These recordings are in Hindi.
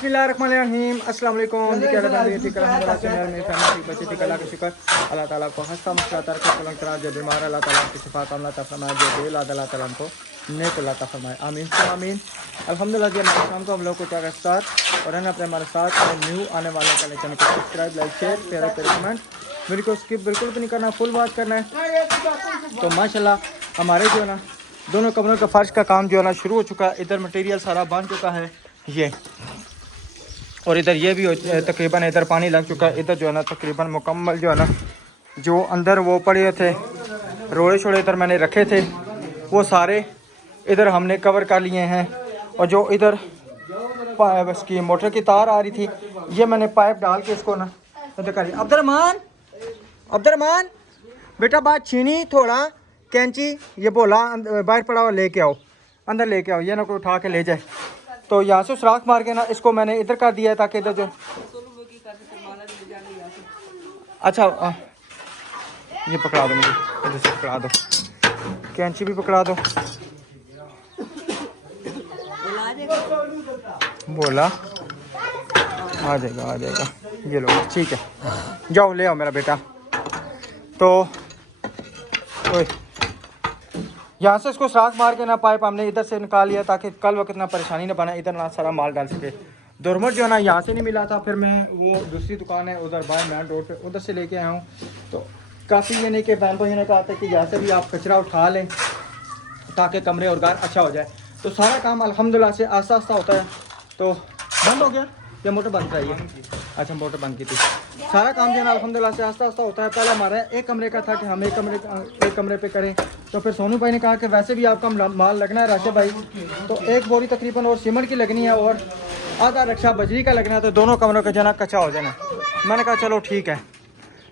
बिस्मिल्लाहिर्रहमानिर्रहीम अस्सलाम वालेकुम। ठीक है मेरे फैमिली बच्चे ठीक अल्लाह का शुक्र। अल्लाह ताला को हंसता मुस्कुराता रखे, पलंग तराज जो बीमार अल्लाह ताला की शिफा कामना ता फरमाए, जो दिल अल्लाह ताला को नेक अल्लाह ता फरमाए, आमीन आमीन। अल्हम्दुलिल्लाह जी हमारे शाम को हम लोग को क्या साथ और है अपने हमारे साथ और न्यू आने वाले चैनल को सब्सक्राइब लाइक शेयर प्यारे प्यारे कमेंट वीडियो को स्किप बिल्कुल भी नहीं करना, फुल वॉच करना है। तो माशाल्लाह हमारे जो है ना दोनों कमरों का फर्श का काम जो है ना शुरू हो चुका है। इधर मटेरियल सारा बन चुका है ये, और इधर ये भी तकरीबन इधर पानी लग चुका है। इधर जो है ना तकरीबन मुकम्मल जो है ना जो अंदर वो पड़े थे रोड़े छोड़े इधर मैंने रखे थे वो सारे इधर हमने कवर कर लिए हैं। और जो इधर इसकी मोटर की तार आ रही थी ये मैंने पाइप डाल के इसको ना इधर कर लिया। अब्दुर्रहमान बेटा बात छीनी थोड़ा कैंची ये बोला बाहर पड़ा हुआ लेके आओ, अंदर लेके आओ, ये ना कोई उठा के ले जाए। तो यहाँ से सुराख मार के ना इसको मैंने इधर कर दिया है ताकि इधर जो अच्छा ये पकड़ा दो, मुझे इधर से पकड़ा दो, कैंची भी पकड़ा दो। बोला आ जाएगा ये लो ठीक है, जाओ ले आओ मेरा बेटा। तो यहाँ से इसको सुराख मार के ना पाइप हमने इधर से निकाल लिया ताकि कल वक्त ना परेशानी ना बना, इधर ना सारा माल डाल सके। दोरमट जो है ना यहाँ से नहीं मिला था, फिर मैं वो दूसरी दुकान है उधर बाहर मेन रोड पे उधर से लेके आया हूँ। तो काफ़ी ये नहीं कि बहन भाई ने कहा था कि यहाँ से भी आप कचरा उठा लें ताकि कमरे और घर अच्छा हो जाए। तो सारा काम अल्हम्दुलिल्लाह से आस्ता आस्ता होता है। तो बंद हो गया या मोटर बंद कराइए? अच्छा मोटर बंद की थी। सारा काम जो है ना अल्हम्दुलिल्लाह से आस्ता आस्ता होता है। पहले हमारा एक कमरे का था कि हम एक कमरे पे करें, तो फिर सोनू भाई ने कहा कि वैसे भी आपका माल लगना है राशिद भाई, तो एक बोरी तकरीबन और सीमेंट की लगनी है और आधा रक्षा बजरी का लगना है, तो दोनों कमरों का जो है कच्चा हो जाना। मैंने कहा चलो ठीक है।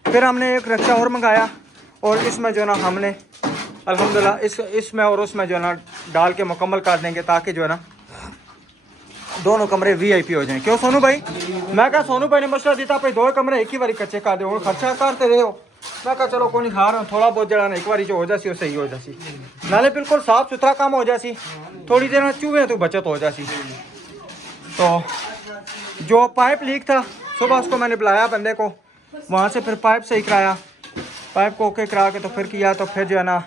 फिर हमने एक रक्षा और मंगाया और इसमें जो है ना हमने अल्हम्दुलिल्लाह इसमें और उसमें जो है ना डाल के मुकम्मल कर देंगे ताकि जो है ना दोनों कमरे VIP हो जाएं। क्यों सोनू भाई? मैं कहा सोनू भाई ने मशवरा दिया भाई दो कमरे एक ही बारी कच्चे कर दो, खर्चा करते रहे हो। मैं कहा चलो कोई नहीं खा रहा हूँ, थोड़ा बहुत जरा एक बारी जो हो जासी वो सही हो जासी, नाले बिल्कुल साफ सुथरा काम हो जासी, थोड़ी देर में चूहे तो बचत हो जासी। तो जो पाइप लीक था सुबह उसको मैंने बुलाया बंदे को, वहाँ से फिर पाइप सही कराया, पाइप को ओके करा के तो फिर किया। तो फिर जो है ना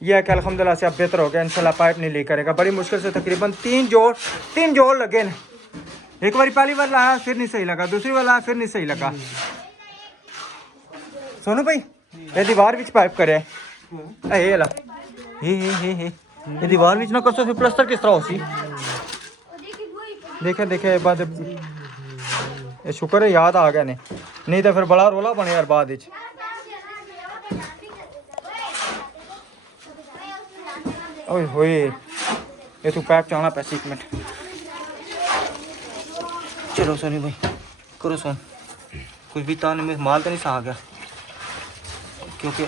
यह है कि अल्हम्दुलिल्लाह से अब बेहतर हो गया, इंशाल्लाह पाइप नहीं लीक करेगा। बड़ी मुश्किल से तकरीबन तीन जोड़ लगे न। एक बार पहली बार लाया फिर नहीं सही लगा, दूसरी बार लाया फिर नहीं सही लगा। सोनू भाई ये दीवार विच पाइप करे ये ला ये दीवार विच ना कसो फिर प्लास्टर किस तरह हो सी देखे बाद ये शुक्र है याद आ गया ने, नहीं तो फिर बड़ा रोला बने यार बाद विच। ओए होए ये तू पैप चाहना पैसे एक मिनट। चलो सोनी भाई करो सोन, कुछ भी ताने में माल तो नहीं सा आ गया क्योंकि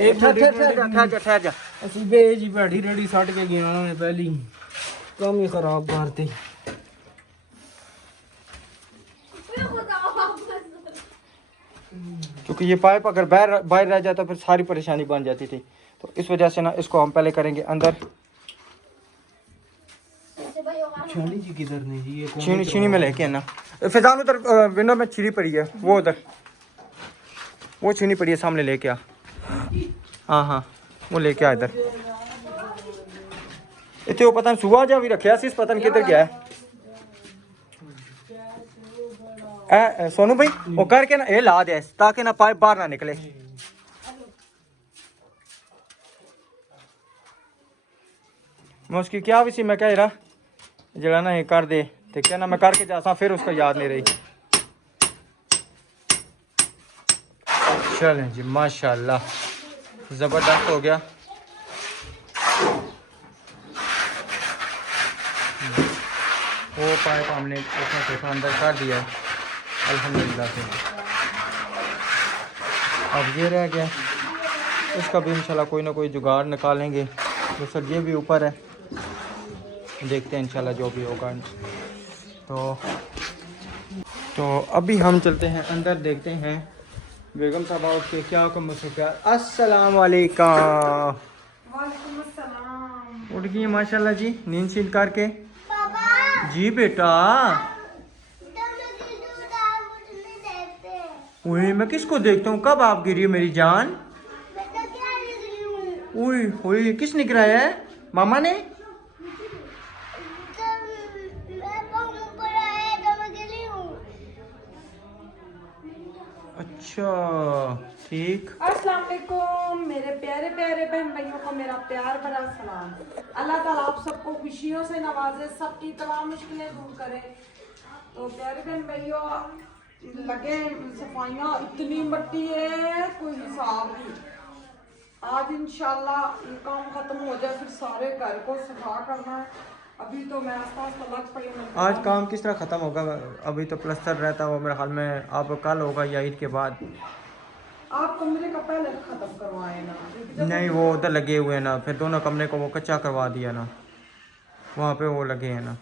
एक ठहर जा ਅਸੀਂ ਬੇਜੀ ਬੈਠੀ ਰੇੜੀ ਛੱਡ ਕੇ ਗਿਆ ਉਹਨੇ ਪਹਿਲੀ ਕੰਮ ਹੀ ਖਰਾਬ ਕਰਤੇ। क्योंकि ये पाइप अगर बाहर रह जाता फिर सारी परेशानी बन जाती थी। तो इस वजह से ना इसको हम पहले करेंगे अंदर। छानी जी किधर नहीं जी, ये छीनी में लेके आना। फिजान उधर विंडो में छीनी पड़ी है, वो उधर वो छीनी पड़ी है सामने लेके आ। हाँ वो लेके आ इधर। इतने वो पता नहीं सुबह जा भी रखे इस पता नहीं किधर गया है। सोनू भाई वो करके ना ये ला दे ताकि ना पाइप बाहर ना निकले। मैं उसकी क्या भी सी मैं कह रहा जरा ना ये कर दे, तो क्या ना मैं करके जाता फिर उसको याद नहीं रही। चलें जी माशाल्लाह ज़बरदस्त हो गया। वो पाइप हमने उसमें अंदर कर दिया है अल्हम्दुलिल्लाह से। अब ये रह गया, इसका भी इंशाल्लाह कोई ना कोई जुगाड़ निकालेंगे। तो सर ये भी ऊपर है, देखते हैं इंशाल्लाह जो भी होगा। तो अभी हम चलते हैं अंदर, देखते हैं बेगम साहब उठ के क्या हुक्म मसरूफियात। अस्सलाम वालेकुम। उठ गई माशाल्लाह जी नींद शीन करके। जी बेटा ओए मैं किसको देखता हूँ, कब आप गिरी हो मेरी जान? ओए ओए किसने गिराया है? मामा ने? अच्छा ठीक। अस्सलाम वालेकुम मेरे प्यारे प्यारे बहन भाइयों को मेरा प्यार भरा सलाम। अल्लाह ताला आप सबको खुशियों से नवाजे, सबकी तमाम मुश्किलें दूर करे। तो प्यारे बहन भाइयों लगे सफाइयाँ, इतनी मिट्टी है कोई हिसाब नहीं। आज इंशाल्लाह ये काम खत्म हो जाए फिर सारे घर को सफा करना है। अभी तो मैं आसपास लग पड़ी हूँ। आज काम किस तरह ख़त्म होगा? अभी तो प्लस्तर रहता है वो मेरे हाल में, अब कल होगा या ईद के बाद। आप कमरे का पहले खत्म करवाए ना, क्योंकि जब नहीं वो उधर लगे हुए हैं ना, फिर दोनों कमरे को वो कच्चा करवा दिया ना, वहाँ पे वो लगे हैं ना।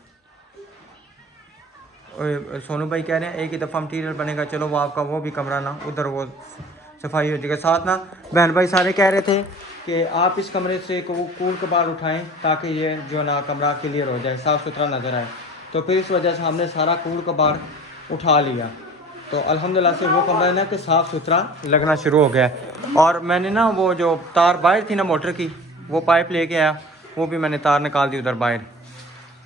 और सोनू भाई कह रहे हैं एक ही दफ़ा मटीरियल बनेगा, चलो वो आपका वो भी कमरा ना उधर वो सफाई हो जाएगा। साथ ना बहन भाई सारे कह रहे थे कि आप इस कमरे से कूड़ कबाड़ उठाएं ताकि ये जो ना कमरा क्लियर हो जाए, साफ़ सुथरा नज़र आए। तो फिर इस वजह से हमने सारा कूड़ कबाड़ उठा लिया, तो अल्हम्दुलिल्लाह से वो कमरा है ना कि साफ़ सुथरा लगना शुरू हो गया है। और मैंने ना वो जो तार बाहर थी ना मोटर की, वो पाइप लेके आया, वो भी मैंने तार निकाल दी उधर बाहर।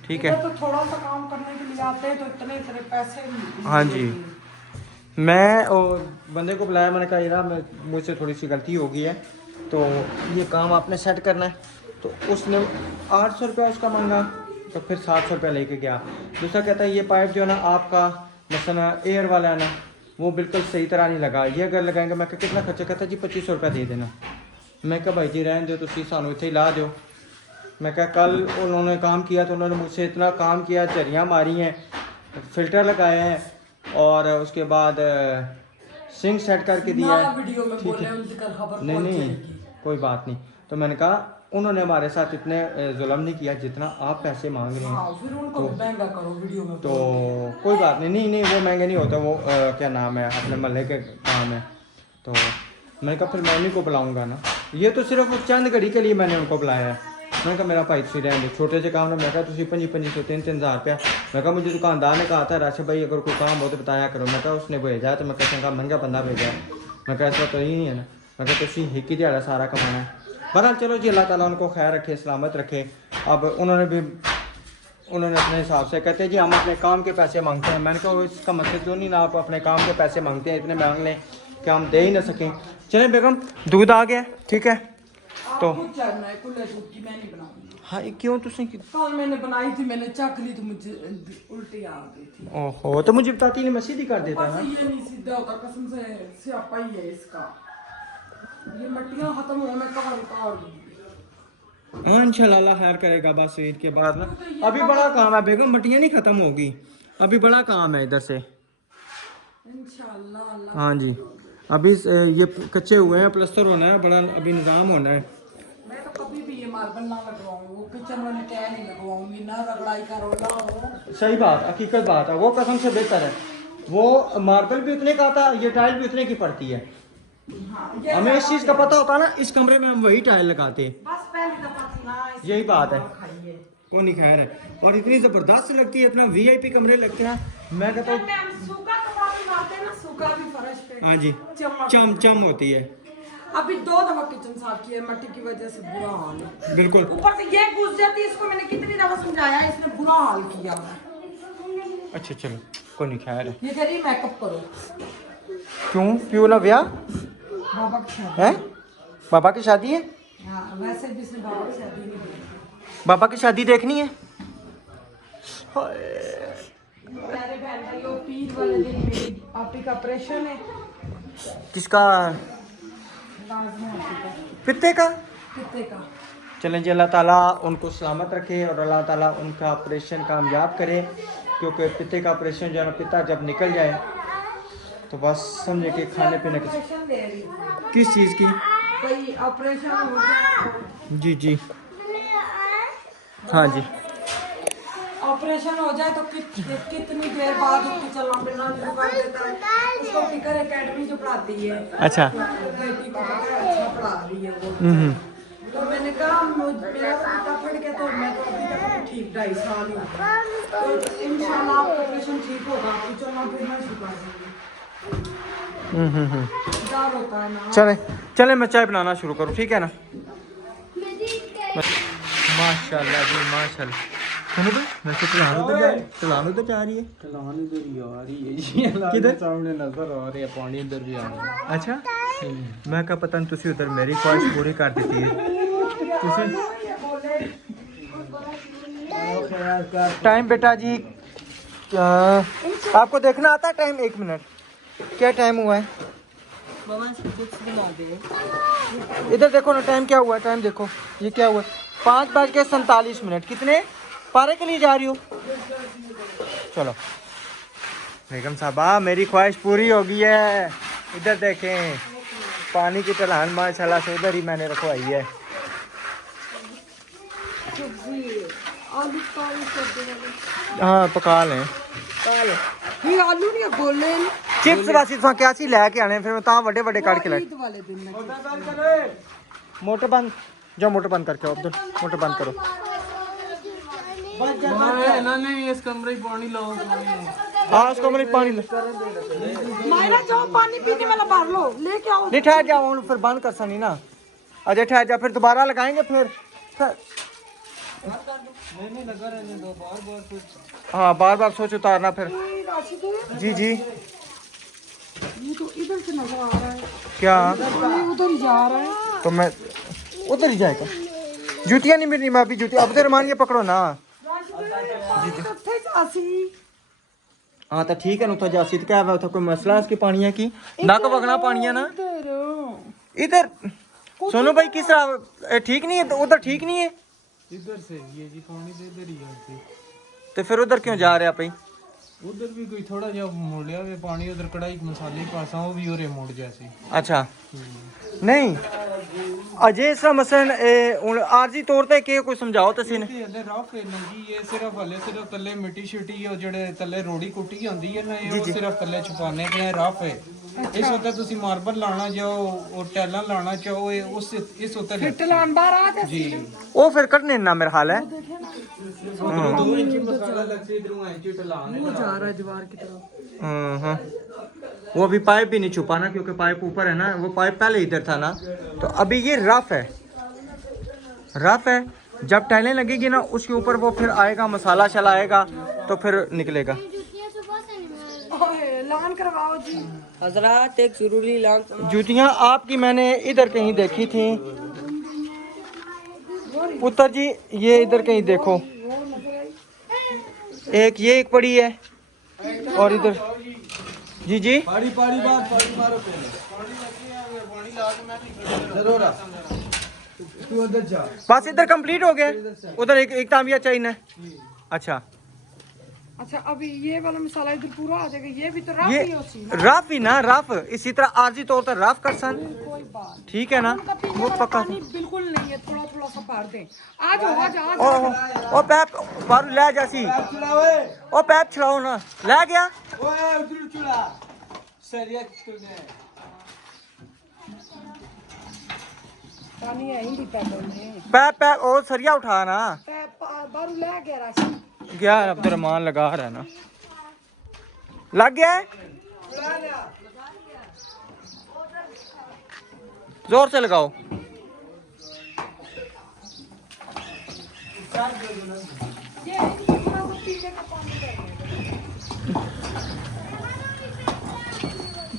ठीक है, तो थोड़ा सा काम करने के लिए आते हैं तो इतने इतने पैसे भी हाँ जी। मैं और बंदे को बुलाया, मैंने कहा यार मैं मुझसे थोड़ी सी गलती हो गई है, तो ये काम आपने सेट करना है। तो उसने 800 रुपया उसका मांगा, तो फिर 700 रुपया लेके गया। दूसरा कहता है ये पाइप जो है ना आपका मसला एयर वाला है ना, वो बिल्कुल सही तरह नहीं लगा, ये अगर लगाएंगे। मैं कहा कितना खर्चा? कहता जी 2500 रुपया दे देना। मैं कहा भाई जी रहने दो, तुम सानू इतने ही ला दो। मैं कहा कल उन्होंने काम किया तो उन्होंने मुझसे इतना काम किया, झरियाँ मारी हैं, फिल्टर लगाए हैं और उसके बाद सिंक सेट करके दिया है। वीडियो में ठीक बोले है, उनकी कल खबर नहीं पहुंच नहीं जाएगी। कोई बात नहीं। तो मैंने कहा उन्होंने हमारे साथ इतने जुल्म नहीं किया जितना आप पैसे मांग रहे हैं। हाँ, फिर उनको भी महंगा करो वीडियो में। तो कोई बात नहीं, नहीं नहीं वो महंगे नहीं होता, वो क्या नाम है अपने महल्ले के काम है। तो मैंने कहा फिर मैं उन्हीं को बुलाऊंगा ना, ये तो सिर्फ चंद घड़ी के लिए मैंने उनको बुलाया है। मैंने कहा मेरा भाई तुम रहने दो, छोटे से काम ने मैं कहा तुम 2500 3-3 हज़ार रुपया। मैं कहा मुझे दुकानदार ने कहा था राशिद भाई अगर कोई काम हो तो बताया करो। मैं कहा उसने भेजा है, तो मैं कहा महंगा बंदा भेजा है। मैं कहा ऐसा तो ही नहीं है ना। मैं कहा तुम हिक ही दिहाड़ा सारा कमाना है। बहरहाल चलो जी, अल्लाह ताला उनको खैर रखे, सलामत रखे। अब उन्होंने अपने हिसाब से कहते हैं जी हम अपने काम के पैसे मांगते हैं। मैंने कहा इसका मतलब क्यों नहीं ना आप अपने काम के पैसे मांगते हैं, इतने मांग लें कि हम दे ही ना सकें। चलें बेगम दूध आ गया, ठीक है। तो कुछ जानना है खुले दूध की मैं नहीं बनाऊंगी। हाँ क्यों तुझे? कल मैंने बनाई थी, मैंने चख ली तो मुझे उल्टी आ गई थी। ओहो, तो मुझे बताती नहीं, मैं सीधी कर देता बस ना। ये नहीं सीधा होता, कसम से स्यापा ही है इसका। ये मट्टियाँ खत्म हो मैं कहाँ उतार दूंगी। हाँ इंशाल्लाह अल्लाह खैर करेगा, बस ईद के बाद ना। अभी बड़ा काम है बेगम, मटियाँ नहीं ख़त्म होगी, अभी बड़ा काम है इधर से। इंशाल्लाह अल्लाह। हाँ जी, अभी ये कच्चे हुए हैं, प्लस्तर होना है, बड़ा अभी निज़ाम होना है। मैं तो कभी भी ये मार्बल ना लगवाऊंगी, वो किचन वाली टाइल नहीं लगवाऊंगी, ना रगड़ाई का रोला हो। सही बात, हकीकत बात है, वो कसम से बेहतर है। वो मार्बल भी उतने का आता है, ये टाइल भी उतने की पड़ती है। हाँ, ये हमें इस चीज़ का पता होता है ना, इस कमरे में हम वही टाइल लगाते हैं। बस पहली दफा थी ना, इसलिए यही बात है। खाइए। वो नहीं खैर है, और इतनी ज़बरदस्त लगती है, अपना वीआईपी कमरे लगते हैं। मैं कहता हूँ हम सूखा कपड़ा भी मारते हैं ना, सूखा भी फर्श पे हाँ जी चम चम होती है। अभी 2 दफा किचन साफ किया, मट्टी की वजह से बुरा हाल है। बिल्कुल ऊपर से ये घुस जाती है, इसको मैंने कितनी दफा समझाया, इसने बुरा हाल किया। अच्छा चलो कोई नहीं खैर है। ये कह रही मेकअप करो। क्यों क्यों ना ब्याह बाबा की शादी है? बाबा की शादी है? हाँ, वैसे भी इसने बाबा की शादी नहीं की। बाबा की शादी देखनी है? प्यारे बहन भाइयों, पीर वाले दिन मेरी आपी का ऑपरेशन है। किसका? लाजमी आपी का। पित्ते का? कितने का? चलें जी, अल्लाह ताला उनको सलामत रखे और अल्लाह ताला उनका ऑपरेशन कामयाब करे, क्योंकि पित्ते का ऑपरेशन जो है ना, पिता जब निकल जाए तो बस समझे कि खाने पीने की। ऑपरेशन ले रही थी। किस चीज़ की? कोई ऑपरेशन हो जाए जी जी हाँ जी। ऑपरेशन हो जाए तो कितनी देर बाद उसको चलना फिरना शुरू कर देता है। उसको फिकर एकेडमी जो पढ़ाती है, अच्छा बेटी को पता है, अच्छा पढ़ा रही है वो। तो मैंने कहा मेरा तो बेटा पढ़ गया, तो मैं तो अभी तक ठीक 2.5 साल हुआ, तो इंशाल्लाह ऑपरेशन ठीक होगा, तो चलना फिरना शुरू कर देंगे। डर होता है ना। चले चले मैं चाय बनाना शुरू करूँ, ठीक है ना। माशाल्लाह जी माशाल्लाह। सुनो भाई वैसे चलान उधर जा रही है, चलान उधर जा रही है, चलान इधर ही आ रही है जी। किधर? सामने नजर आ रही है, पानी इधर भी आ रहा है। अच्छा मैं क्या पता तुसी उधर मेरी ख्वाहिश पूरी कर देती है तुसी। टाइम बेटा जी आपको देखना आता है टाइम? 1 मिनट, क्या टाइम हुआ है? इधर देखो ना टाइम क्या हुआ है, टाइम देखो ये क्या हुआ है, 5:47। कितने पारे के लिए जा रही हो? चलो बेगम साहबा मेरी ख्वाहिश पूरी हो गई है। इधर देखें पानी की ढलान माशाल्लाह से उधर ही मैंने रखवाई है। हाँ पका लें ये आलू नहीं गोले चिप्स वासी तो क्या सी लैके आने फिर मैं तां बड़े बड़े काट के लाए। वाले दिन में मोटर बंद जाओ, मोटर बंद करके आओ अब्दुल, मोटर बंद करो। इन्होंने इस कमरे में पानी लाओ। हाँ उसको मैंने पानी ले मायरा जाओ पानी पीने वाला भर लो लेके आओ। नहीं ठहर जाओ फिर बंद कर सनी ना। अजय ठहर जा फिर दोबारा लगाएंगे फिर नहीं लगा रहने दो, बार सोच। हाँ बार बार सोच उतारना फिर। जी जी ये तो इधर से नजर आ रहा है, क्या ये उधर ही जा रहा है। तो मैं उधर ही जाएगा। जूतियाँ नहीं मिलनी, मैं अभी जूती अब तो रमान ये पकड़ो ना। किथे जासी हाँ तो ठीक है ना, उतना जासी तो क्या है, कोई मसला है इसकी पानिया की नक वगना पानिया ना इधर। सोनू भाई किस तरह ठीक नहीं है, तो उधर ठीक नहीं है, इधर से ये जी पानी तो इधर ही आती। तो फिर उधर क्यों जा रहे आप भाई? उधर भी कोई थोड़ा जा मोड़िया वे पानी, उधर कढ़ाई मसाले पासा वो भी ओरे मोड़ जैसे। अच्छा नहीं अजय सा मसलन आरजी तौर पे के कोई समझाओ तो सीन। हले रफ है नंगी, ये सिर्फ हले सिर्फ तले मिट्टी शिट्टी और जेड़े तले रोड़ी कुट्टी होंदी है ना, ये वो सिर्फ तले छुपाने पे रफ है। इस होता तुसी मार्बल लाना चाहो और टाइलां लाना चाहो, ये उस इस होता टलान बाहर आ जाती जी। वो फिर कटने ना मेरा हाल है। 2 इंच मसाला लग से इधर इंच ढलान है। वो जा रहा है दीवार की तरफ। हाँ वो अभी पाइप भी नहीं छुपा ना, क्योंकि पाइप ऊपर है ना, वो पाइप पहले इधर था ना, तो अभी ये रफ है, रफ है। जब टाइलें लगेगी ना उसके ऊपर वो फिर आएगा मसाला चलाएगा तो फिर निकलेगा। लान करवाओ जी हजरत, एक जरूरी लान। जूतियाँ आपकी मैंने इधर कहीं देखी थी पुत्र जी, ये इधर कहीं देखो, एक पड़ी है और इधर जी जी पानी मारो पहले। पानी ला के मैं नहीं जरूर तू उधर जा। बस इधर कंप्लीट हो गया, उधर एक तांबिया चाहिए। अच्छा अच्छा अभी ये वाला मसाला इधर पूरा आ जाएगा, ये भी तो रफ ये ही होती रफ ही ना, रफ इसी तरह आरजी तौर पर रफ कर सन, कोई बात ठीक है ना। उनका पीने वो वाला पक्का पानी बिल्कुल नहीं है, थोड़ा थोड़ा सा भर दें। आ जाओ आ जाओ ओ पैप बारू ले जासी, ओ पैप छड़ाओ ना, ले गया ओए उधर चुला सरिया तूने पानी है ही पैदल में पैप ओ सरिया उठा ना, बारू ले गया राशन गया अब्दुलरहमान लगा रहा है ना, लग गया है? जोर से लगाओ।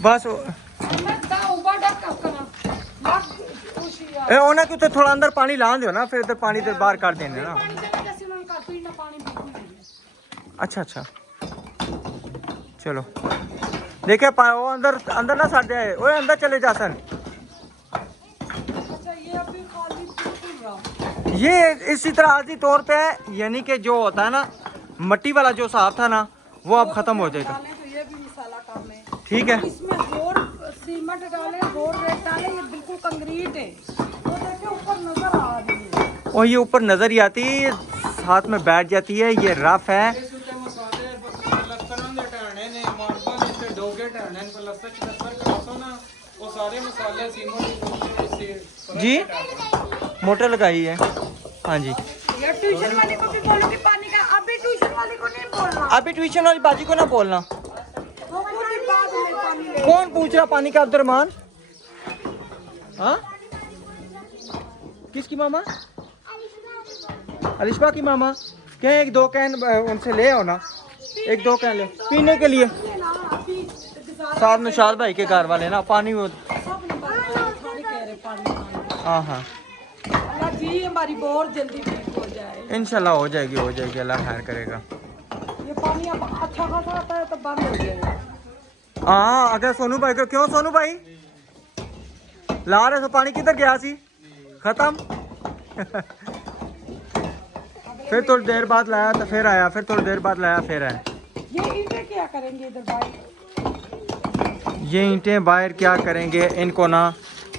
बस उन्हें क्यों तो थोड़ा अंदर पानी ला दो ना, फिर इधर पानी इधर बाहर कर देने ना। अच्छा चलो देखे वो अंदर अंदर ना सट जाए, ओए अंदर चले जा सन। ये इसी तरह आर्जी तौर पे यानी कि जो होता है ना मट्टी वाला जो साफ था ना वो अब खत्म हो जाएगा, ठीक है। इसमें और सीमेंट डाले और रेत डाले, ये बिल्कुल कंक्रीट है। वो देखिए ऊपर नजर आ रही है, और ये ऊपर नजर ही आती है, साथ में बैठ जाती है, ये रफ है। जी मोटर लगाई है, हाँ जी। ये ट्यूशन वाली को भी बोलूंगी पानी का, अभी ट्यूशन वाली को नहीं बोलना, अभी ट्यूशन वाली बाजी को ना बोलना। वो खुद ही बाद में पानी ले कौन पूछ रहा पानी का? अब्दुर्रहमान? हाँ, किसकी मामा? अलिशबा की मामा। क्या एक दो कैन उनसे ले आओ ना, एक दो कैन ले पीने के लिए। साथ निशाद भाई के घर वाले ना पानी वो। हाँ हाँ, जी हमारी बहुत जल्दी ठीक हो जाए। इंशाल्लाह हो जाएगी, हो जाएगी, अल्लाह खैर करेगा। ये पानी अब अच्छा खासा आता है तो बंद हो जाएगा। हाँ, अगर सोनू भाई को, क्यों सोनू भाई ला रहे तो पानी किधर गया सी? खत्म। फिर थोड़ी देर बाद लाया तो फिर आया, फिर थोड़ी देर बाद लाया फिर आया। ये ईंटें क्या करेंगे इधर भाई? ये ईंटें बाहर क्या करेंगे इनको ना,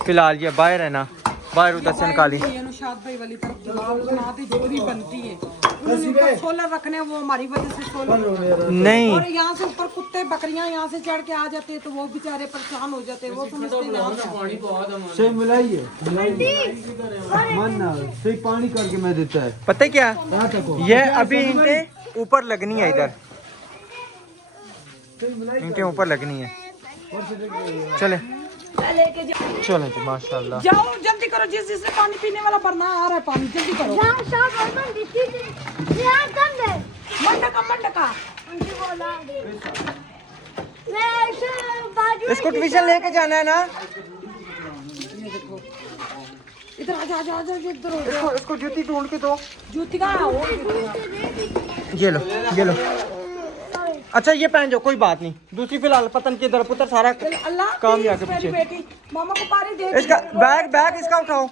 फिलहाल ये बाहर है ना, बाहर उधर से निकाली। अनुशाद भाई वाली तरफ दीवार बनाती जोरी बनती है, ऊपर सोलर रखने, वो हमारी वजह से सोलर नहीं, और यहाँ से ऊपर कुत्ते बकरियां यहाँ से चढ़ के आ जाते हैं तो वो बेचारे परेशान हो जाते हैं। वो समझते हैं यहाँ से सही मिलाइए, मानना सही पानी करके मैं देता है। पता है क्या, यहाँ तक हो। ये अभी ईंटें ऊपर लगनी है, इधर ईंटें ऊपर लगनी है। चले चले जी, माशाल्लाह। जाओ जल्दी करो, जिससे पानी पीने वाला भरना आ रहा है, पानी जल्दी करो। मंडका इसको ट्यूशन लेके जाना है ना, इधर आजा आजा आजा, इधर इसको जूती ढूंढ के दो। जूती का ये लो, ये लो। अच्छा ये पहन जाओ, कोई बात नहीं। दूसरी फिलहाल पतन के दर पुत्र सारा अल्लाह काम ही आके मेरी पीछे। बेटी मामा को पानी दे। इसका बैग इसका उठाओ,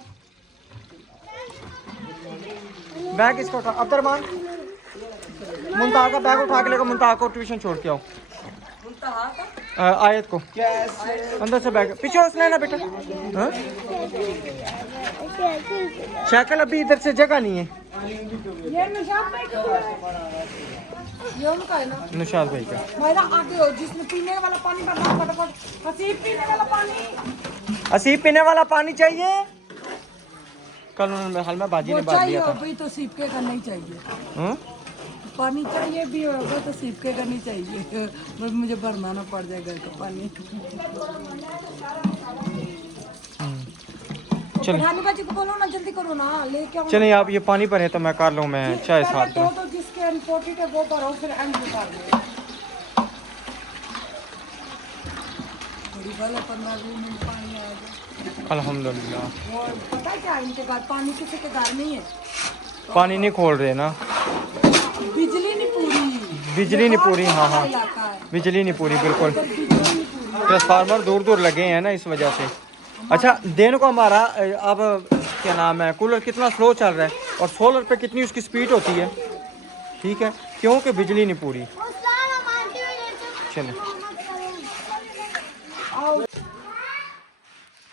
बैग इसका उठाओ। अब्दुर्रहमान, मुंतहा का बैग उठा के लेकर मुंतहा को ट्यूशन छोड़ के आओ। आयत को अंदर से बैग पीछे उसने ना बेटा। हाँ? साइकिल अभी इधर से जगह नहीं है। ये निशाद भाई का ये उनका है ना, निशाद भाई का। मेरा आगे हो, जिसमें पीने वाला पानी भरना फटाफट। हसीब पीने वाला पानी, असीब पीने वाला पानी चाहिए। कल उन्होंने हाल में बाजी वो ने बात चाहिए दिया था। भाई तो सीपके का नहीं चाहिए, हाँ? पानी चाहिए भी होगा तो सीपके का नहीं चाहिए। बस मुझे भरना ना पड़ जाए घर का पानी। चलो रानी बाजी को बोलो ना जल्दी करो ना, लेके आओ। चलिए, आप ये पानी भरे तो मैं कर लूँ, मैं चाय पहले साथ दो में। तो जिसके इम्पोर्टेंट है वो भरो, फिर एंड में कर दो। थोड़ी वाला 15-20 मिनट पानी आ जाए। अल्हम्दुलिल्लाह। और पता है क्या, इनके घर पानी किसी के घर नहीं है, पानी नहीं खोल रहे ना, बिजली नहीं पूरी। बिजली नहीं पूरी। हाँ हाँ, इलाका है, बिजली नहीं पूरी, बिल्कुल। बिजली नहीं पूरी। ट्रांसफार्मर दूर दूर लगे हैं ना, इस वजह से। अच्छा, दिन को हमारा अब क्या नाम है, कूलर कितना स्लो चल रहा है और सोलर पे कितनी उसकी स्पीड होती है, ठीक है, क्योंकि बिजली नहीं पूरी। चले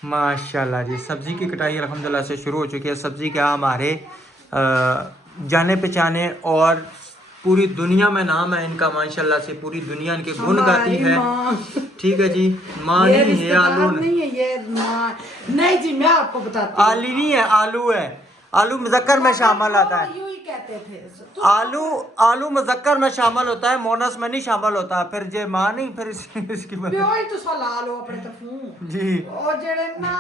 माशाल्लाह जी, सब्ज़ी की कटाई अल्हम्दुलिल्लाह से शुरू हो चुकी है। सब्ज़ी क्या हमारे जाने पहचाने और पूरी दुनिया में नाम है इनका, माशाल्लाह से पूरी दुनिया इनके गुण गाती है। ठीक है जी, माँ ये नहीं है, आलू नहीं है, ये माँ नहीं जी, मैं आपको बताती हूँ। आली नहीं है, आलू है। आलू मुज़क्कर में शामिल आता है। यूं ही कहते थे आलू मुज़क्कर में शामिल होता है, मोनस में नहीं शामिल होता। फिर जे माँ नहीं, फिर इसकी प्यो ही तो सलाह लो अपने तरफों जी। और जेड़े ना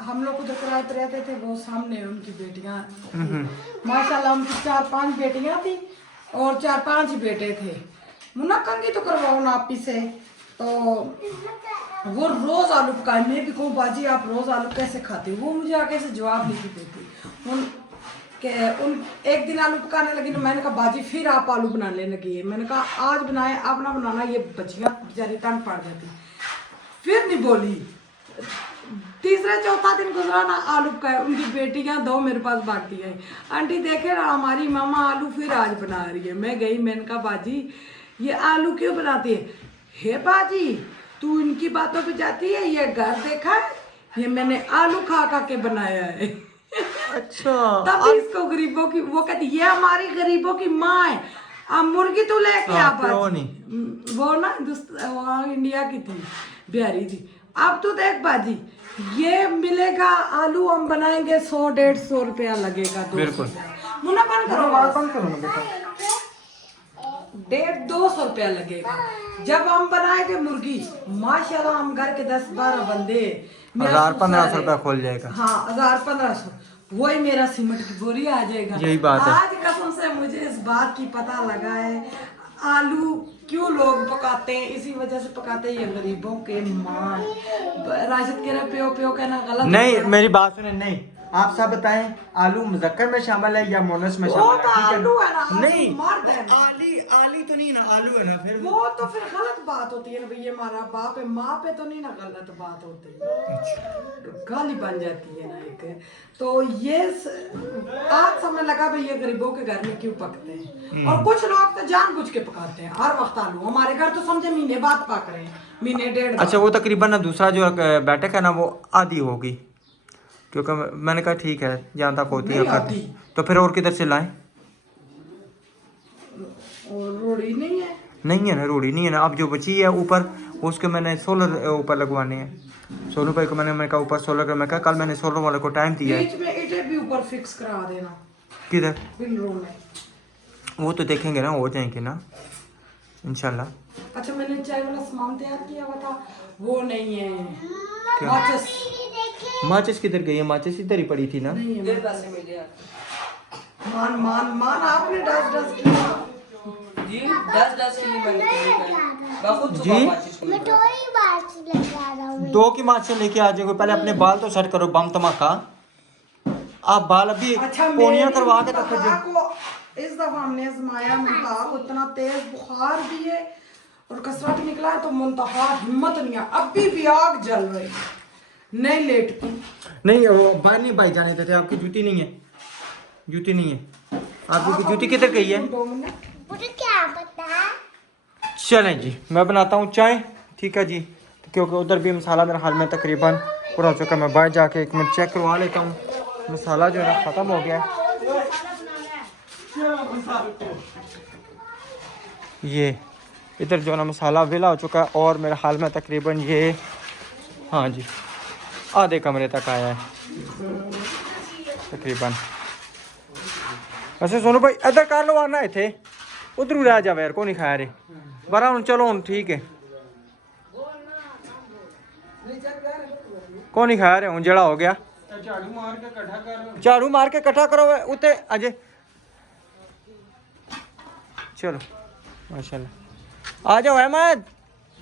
हम लोग उधर किराए पे रहते थे, वो सामने उनकी बेटियां माशाल्लाह, उनकी 4-5 बेटियां थी और 4-5 ही बेटे थे। मुन्ना कंगी तो करवाओ ना आप ही से, तो वो रोज आलू पकाए। मैं भी कहूँ बाजी आप रोज आलू कैसे खाते हो, वो मुझे आगे से जवाब नहीं देती। उन एक दिन आलू पकाने लगी तो मैंने कहा बाजी फिर आप आलू बनाने लगी है। मैंने कहा आज बनाए, आप ना बनाना, ये बच्चियां बेचारी तंग पड़ जाती। फिर नहीं बोली। तीसरा चौथा दिन गुजरा ना, आलू पकाए, उनकी बेटियां 2 मेरे पास भागती आई, आंटी देखे ना हमारी मामा आलू फिर आज बना रही है। मैं गई, मैंने कहा बाजी ये आलू क्यों बनाती है बाजी, तू इनकी बातों पे जाती है, ये घर देखा है, ये मैंने आलू खा खा के बनाया है। अच्छा, तब इसको गरीबों की, वो कहती ये हमारी गरीबों की माँ है, अब मुर्गी तू लेके आ बाजी। वो ना वो इंडिया की थी, बिहारी थी। अब तू देख बाजी, ये मिलेगा आलू हम बनाएंगे 100-150 रुपया लगेगा। बिल्कुल। मुन्ना बंद करो, बंद करो ना बेटा। 150-200 रुपया लगेगा। जब हम बनाएंगे मुर्गी, माशाल्लाह हम घर के 10-12 बंदे, मेरा 1000-1500 ससुर है। रुपया खोल जाएगा। हाँ 1000-1500, वही मेरा सीमेंट की बोरी आ जाएगा। यही बात है। आज कसम से मुझे इस बात की पता लगा है, आलू क्यों लोग पकाते हैं, इसी वजह से पकाते हैं, ये गरीबों के मां। राशिद कह रहे प्यो प्यो कहना गलत नहीं, होता है। मेरी बात सुने, नहीं आप सब बताएं, आलू मुज़क्कर में शामिल है या मोनस में वो शामिल तो है? ठीक है? आलू है ना, आलू नहीं, मर्द है ना। आली तो नहीं ना, आलू है ना फिर। वो तो फिर गलत बात होती है ना भैया, हमारा बाप है, माँ पे तो नहीं ना गलत बात होती है, गाली बन जाती है ना एक। तो ये आज समय लगा भैया गरीबों के घर में क्यों पकते हैं, और कुछ लोग तो जानबूझ के पकाते हैं हर वक्त आलू। हमारे घर तो समझे महीने बाद पक रहे हैं, महीने डेढ़। अच्छा, वो तकरीबन ना दूसरा जो बैठक है ना वो आधी होगी, क्योंकि मैंने कहा ठीक है जहाँ तक होती है नहीं करते। आधी। तो फिर और किधर से लाएं? और रोड़ी नहीं है, नहीं है ना, रोड़ी नहीं है ना। अब जो बची है ऊपर, उसके मैंने सोलर ऊपर लगवाने हैं। सोनू भाई को मैंने कहा ऊपर सोलर का, मैं कहा कल मैंने सोलर वाले को टाइम दिया है। बीच में ईंटें भी ऊपर फिक्स करा देना किधर? पिलरों में। वो तो देखेंगे ना, हो जाएंगे ना इंशाल्लाह। अच्छा मैंने चाय वाला सामान तैयार किया हुआ था, वो नहीं है। क्या? माचिस माचिस किधर गई है? माचिस इधर ही पड़ी थी ना। नहीं है। 1.5 मिल गया मान मान मान आपने डस किया। जी। 10 की मैंने मैं खुद जी? सुबह माचिस को मिठाई बात लगा रहा हूँ। 2 की माचिस लेके आ जाओगे। पहले अपने बाल तो सेट करो, बम धमाका। आप बाल अभी अच्छा पोनियां करवा के रखो मुंतहा जो। को इस दफा हमने आजमाया, मुंतहा को इतना तेज बुखार भी है और कसरा भी निकला है, तो मुंतहा हिम्मत नहीं है, अभी भी आग जल रही है, नहीं लेटती। नहीं, वो बाहर नहीं भाई जाने देते। आपकी जूती नहीं है, जूती नहीं है। आपकी जूती किधर गई है? 2 मिनट। मुझे क्या पता। चलें जी, मैं बनाता हूँ चाय, ठीक है जी, क्योंकि उधर भी मसाला मेरे हाल में तकरीबन पूरा हो चुका है। मैं बाहर जाके 1 मिनट चेक करवा लेता हूँ। मसाला जो है ना ख़त्म हो गया है। ये इधर जो है ना मसाला वेला हो चुका है, और मेरे हाल में तकरीबन ये, हाँ जी, आधे कमरे तक आया है तकरीबन। वैसे सोनू भाई इधर कर लो, आना थे उधर रह जावे यार, को नहीं खाया रे बरा हूँ। चलो हूँ ठीक है, को नहीं खाया रे हूँ, जड़ा हो गया। झाड़ू मार के इकट्ठा कर। झाड़ू मार के इकट्ठा करो उते अजय। चलो माशाल्लाह, आ जाओ अहमद,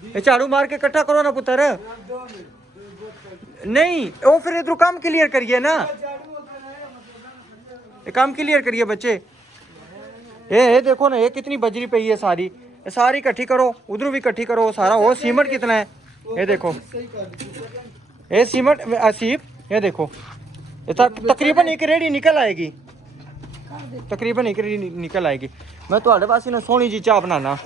ये झाड़ू मार के इकट्ठा करो ना पुत्र। नहीं वो फिर इधर काम क्लियर करिए ना, ये काम क्लियर करिए बच्चे। ये देखो ना, ये कितनी बजरी पई है सारी, ये सारी इकट्ठी करो, उधर भी इकट्ठी करो सारा। वो सीमेंट कितना है ये देखो, ये सीमेंट असीब, ये देखो ये तकरीबन 1 रेडी निकल आएगी, तकरीबन 1 रेडी निकल आएगी। मैं थोड़े पास ना सोहनी जी चाह बनाना।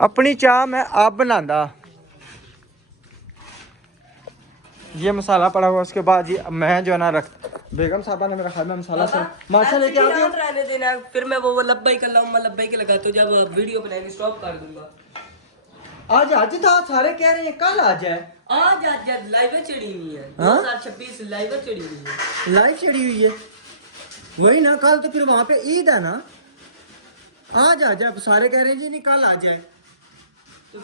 अपनी चाह मैं आप बनांदा। ये मसाला पड़ा हुआ, उसके बाद जी मैं जो है ना रख, बेगम साहबा ने मेरा ख्याल में मसाला से माशा लेके आ गई। रहने देना, फिर मैं वो लब्बाई कर लाऊं, मैं लब्बाई के लगा तो जब वीडियो बनाएंगे स्टॉप कर दूंगा। आज था, सारे कह रहे हैं कल आ जाए। आज लाइव चढ़ी हुई है, हाँ? 2026 लाइव चढ़ी हुई है। लाइव चढ़ी हुई है वही ना, कल तो फिर वहाँ पे ईद है ना। आज आ जाए, सारे कह रहे हैं जी नहीं कल आ जाए। ये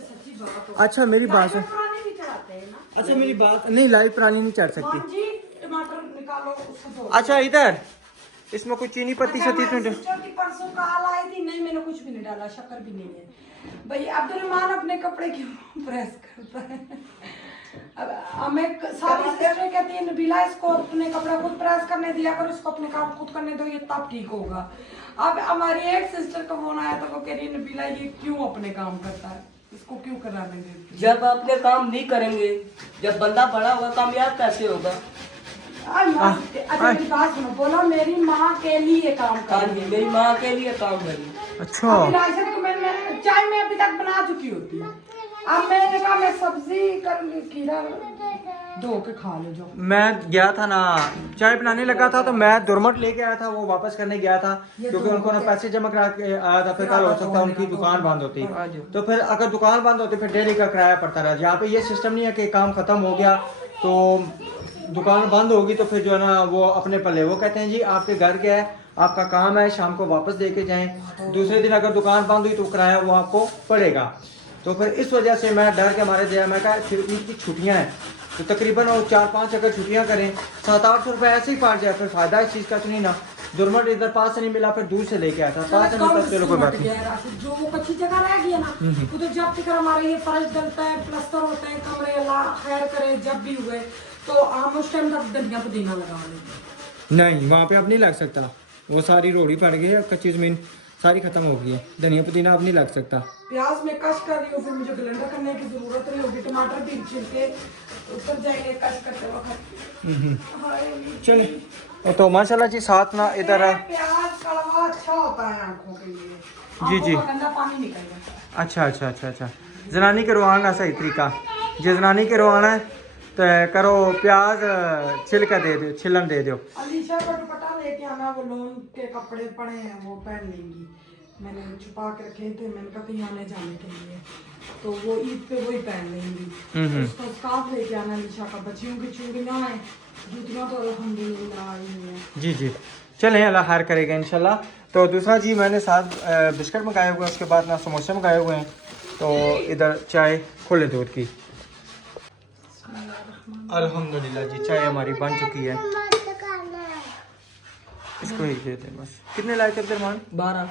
सच्ची बात हो। अच्छा मेरी बात सुन, पुरानी भी चढ़ाते हैं ना। अच्छा मेरी बात नहीं, लाइव पुरानी नहीं चढ़ सकती। हाँ जी, टमाटर निकालो उसको धो। अच्छा इधर इसमें कुछ चीनी पत्ती अच्छा, सती मैं तो सिस्टर की परसों काल आई थी, नहीं मैंने कुछ भी नहीं डाला, शक्कर भी नहीं है। भाई अब्दुल रहमान अपने कपड़े क्यों प्रेस करता है? अब हमें सारी सिस्टर कहती है नबीला इसको अपने कपड़े खुद प्रेस करने दिया करो, इसको अपने काम खुद करने दो, ये तब ठीक होगा। अब हमारी एक सिस्टर का फोन आया तो वो कह रही है नबीला ये क्यों अपने काम करता है, इसको क्यों कराने देती? जब अपने काम नहीं करेंगे, जब बंदा बड़ा होगा कामयाब कैसे होगा? अच्छा मेरी बात सुनो, बोलो मेरी माँ के लिए काम हाँ कर। जी, मेरी माँ के लिए काम करी। अच्छा अभी राशन को मैंने चाय में अभी तक बना चुकी होती है। अब मैंने कहा मैं सब्जी कर ली, खीरा धो के खा लो जो। मैं गया था ना, चाय बनाने लगा था तो मैं दुरमट लेके आया था, वो वापस करने गया था क्योंकि उनको ना पैसे जमा करा के आया था। फिर कल हो सकता है उनकी दुकान बंद होती, तो फिर अगर दुकान बंद होती फिर डेली का किराया पड़ता रहा। यहाँ पे ये सिस्टम नहीं है कि काम खत्म हो गया तो दुकान बंद होगी तो फिर जो है ना वो अपने पल्ले, वो कहते हैं जी आपके घर क्या है, आपका काम है, शाम को वापस दे के जाएं। दूसरे दिन अगर दुकान बंद हुई तो किराया वो आपको पड़ेगा। तो फिर इस वजह से मैं डर के मारे दिया, मैं कहा फिर ईद की छुट्टियाँ हैं तो तकरीबन वो 4-5 अगर छुट्टियाँ करें 700-800 रुपये ऐसे ही पार जाए, फिर फ़ायदा इस चीज़ का तो नहीं ना। दुरमट इधर पास से नहीं मिला, फिर दूर से लेके आया था, पास से मिलता चलो कोई बात नहीं। जो वो कच्ची जगह रह गई है ना, उधर जब तक हमारे ये फर्श डलता है, प्लस्तर होते हैं कमरे, अल्लाह खैर करे जब भी हुए तो हम उस टाइम तक धनिया पुदीना लगा लेंगे। नहीं वहाँ पे अब नहीं लग सकता, वो सारी रोड़ी पड़ गई है, कच्ची ज़मीन सारी ख़त्म हो गई है, धनिया पुदीना अब नहीं लग सकता। प्याज में कश कर रही हूँ, फिर मुझे ब्लेंडर करने की जरूरत नहीं होगी, टमाटर भी छिलके उतर जाएंगे कश करते वक्त। चले तो माशाल्लाह जी साथ ना इधर प्याज कड़वा अच्छा होता है आंखों के लिए, जी जी। गंदा पानी निकल जाता है। अच्छा जनानी के रवाना सही तरीका, जे जनानी के रवाना है तो करो प्याज छिलका दे दो, छिलन दे दो। अलीशा का दुपट्टा लेके आना, वो लोन के कपड़े पड़े हैं वो पहन लेंगी, मैंने छुपा के रखे थे, मैंने कहा कहीं आने जाने के लिए, तो वो ईद पे वही पहन लेंगी। उसका स्कार्फ लेके आना अलीशा का, बच्चियों की चूड़ियाँ हैं, जूतियाँ तो अल्हम्दुलिल्लाह आई हुई हैं। जी जी चलें, अल्लाह खैर करेगा इंशाल्लाह। तो दूसरा जी मैंने साथ बिस्किट मंगाए हुए हैं, उसके बाद ना समोसे मंगाए हुए हैं, तो इधर चाय खोले दूध की। अल्हम्दुलिल्लाह जी चाय हमारी बन चुकी है, मत खाना। इसको ही देते हैं बस। कितने लाए थे अब्दुलरहमान? 12।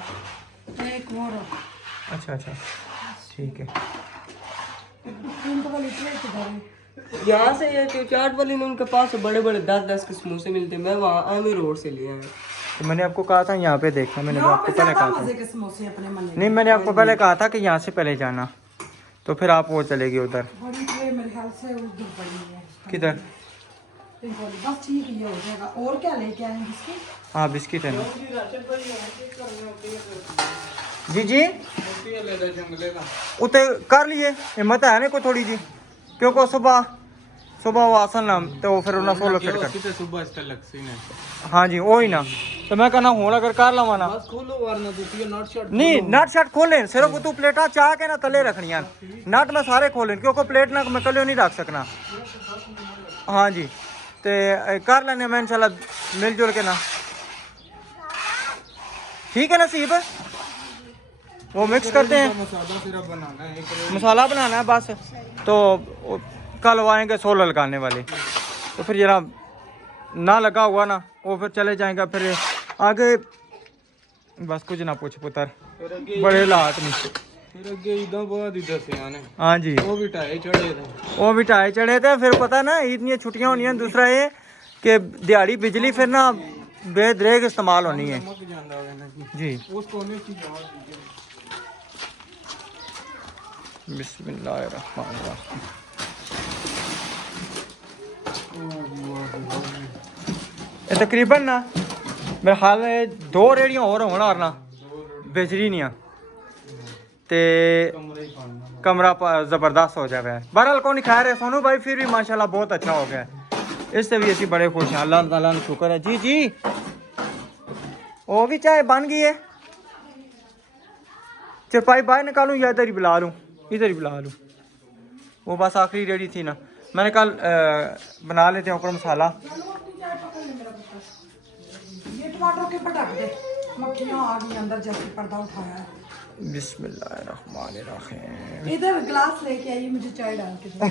एक वो रहा। अच्छा ठीक है। यहाँ से ये चाट वाली ने उनके पास बड़े बड़े 10-10 के समोसे मिलते हैं, मैं वहाँ आमिर रोड से ले आया। तो मैंने आपको कहा था यहाँ पे देखना, मैंने तो आपको पहले कहा था। मजे के समोसे अपने मन में। नहीं मैंने आपको पहले कहा था कि यहाँ से पहले जाना, तो फिर आप वो चलेगी उधर। बड़ी ट्रे मेरे ख्याल से उधर पड़ी है। किधर? बस ठीक है, ये हो जाएगा। और क्या लेके आएंगे इसके? हाँ बिस्किट है ना। जी जी उते कर लिए हिम्मत है ना कोई थोड़ी जी, क्योंकि सुबह वो आसन ना तो फिर उन्हें सोलो फिट कर सुबह इस तक लगसी ने। हाँ जी वही ना, तो मैं कहना हूँ अगर कर लवा ना बस खोलो वरना दूसरी नट शट नहीं नट शट खोलें, सिर्फ तू प्लेटा चाह के ना तले रखनियां, नट में सारे खोलें क्योंकि प्लेट ना मैं कल नहीं रख सकना। हाँ जी तो कर लेने मैं इंशाल्लाह मिलजुल के ना, ठीक है नसीब, वो मिक्स करते हैं। मसाला सिर्फ बनाना है, मसाला बनाना है बस, तो कल वो आएंगे सोलर लगाने वाले, तो फिर जरा ना लगा हुआ ना वो फिर चले जाएंगे फिर आगे, बस कुछ ना पूछ पुत्र बड़े हालात नहीं। फिर अगे ईदा बाद ही दसे आने। हाँ जी वो भी टाए चढ़े थे, वो भी टाए चढ़े थे, फिर पता ना इतनी छुट्टियां होनी हैं, दूसरा ये कि दिहाड़ी बिजली फिर ना बेदरेग इस्तेमाल होनी है मक जांदा है ना जी। उस कोने की जवाब दीजिए। बिस्मिल्लाहिर्रहमानिर्रहीम। ये तकरीबन ना मेरे ख्याल में 2 रेड़ियां और होना और ना बिजली नहीं ते कमरा ज़बरदस्त हो जाए। बहरहाल कौन खैर है सोनू भाई, फिर भी माशाल्लाह बहुत अच्छा हो गया, इससे भी ऐसी बड़े खुश हैं, अल्लाह ताला का शुक्र है। जी जी वो भी चाय बन गई है, चरपाई बाहर निकालूं या इधर ही बुला लूँ? इधर ही बुला लूँ, वो बस आखिरी रेडी थी ना, मैंने कल बना लेते हैं ऊपर मसाला। ये टमाटर के पटक दे, मक्खियाँ आ गई अंदर जैसे पर्दा उठाया है। बिस्मिल्लाहिर्रहमानिर्रहीम। इधर गिलास लेके आई, मुझे चाय डाल के दो।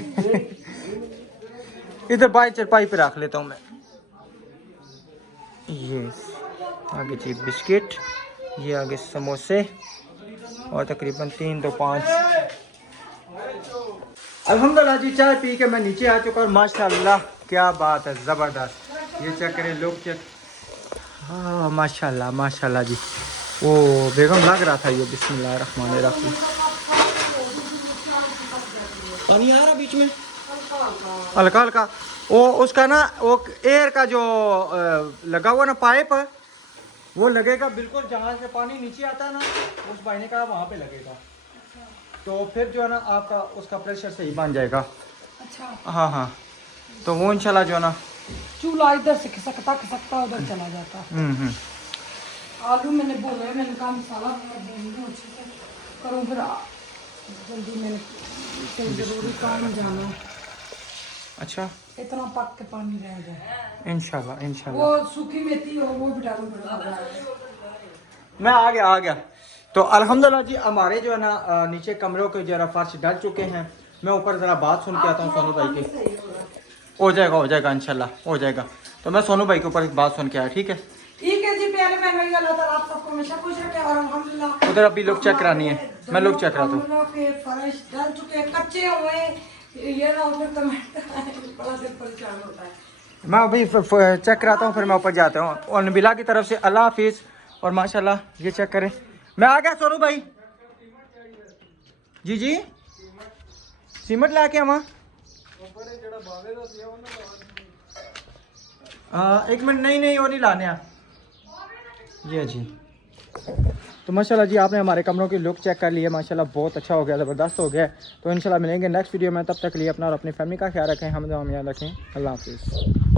इधर बाई चरपाई पे रख लेता हूँ मैं। ये आगे जी बिस्किट, ये आगे समोसे और तकरीबन 3 2 5। अल्हम्दुलिल्लाह जी चाय पी के मैं नीचे आ चुका और माशाल्लाह क्या बात है, ज़बरदस्त। ये चेक करें लोग चेक, हाँ माशाल्लाह माशाल्लाह जी। वो बेगम लग रहा था ये। बिस्मिल्लाहिर्रहमानिर्रहीम। पानी आ रहा बीच में हल्का हल्का, वो उसका ना वो एयर का जो लगा हुआ ना पाइप, वो लगेगा बिल्कुल जहाँ से पानी नीचे आता है ना, उस पानी का वहाँ पे लगेगा, तो फिर जो है ना आपका उसका प्रेशर सही बन जाएगा। अच्छा हाँ हाँ, तो वो इंशाल्लाह जो है ना चूल्हा इधर से खिसकता उधर चला जाता। आलू मैंने बोला है, मैंने कहा मसाला अच्छे से करो, फिर जल्दी मैंने कहीं ज़रूरी काम जाना। अच्छा इतना पक के पानी रह जाए। इंशाल्लाह इंशाल्लाह। वो सूखी मेथी हो वो भी डालो बड़ा। मैं आ गया। तो अल्हम्दुलिल्लाह जी हमारे जो है ना नीचे कमरों के जरा फर्श डल चुके हैं। मैं ऊपर ज़रा बात सुन के आता हूँ सोनू भाई की। हो जाएगा इंशाल्लाह हो जाएगा। तो मैं सोनू भाई के ऊपर एक बात सुन के आया, ठीक है? ठीक है जी प्यारे बहन भाई, अल्लाह ताला आप सबको हमेशा खुश रखे और अल्हम्दुलिल्लाह। उधर अभी लोग चेक करानी है, मैं लोग चेक कराता हूँ। कमरों के फर्श डल चुके हैं, कच्चे हुए ये ना फिर कमेंट बड़ा दिल परेशान होता है। मैं अभी चेक कराता हूँ, फिर मैं ऊपर जाता हूँ। और नबीला की तरफ से अल्लाह हाफिज़। और माशाल्लाह ये चेक करें। मैं आ गया सोनू भाई। जी सीमेंट ला के आवा। एक मिनट, नहीं वो नहीं लाने आ। ये जी। तो माशाल्लाह जी आपने हमारे कमरों की लुक चेक कर ली है। माशाल्लाह बहुत अच्छा हो गया, ज़बरदस्त हो गया। तो इंशाल्लाह मिलेंगे नेक्स्ट वीडियो में। तब तक के लिए अपना और अपनी फैमिली का ख्याल रखें, हम याद रखें। अल्लाह हाफिज़।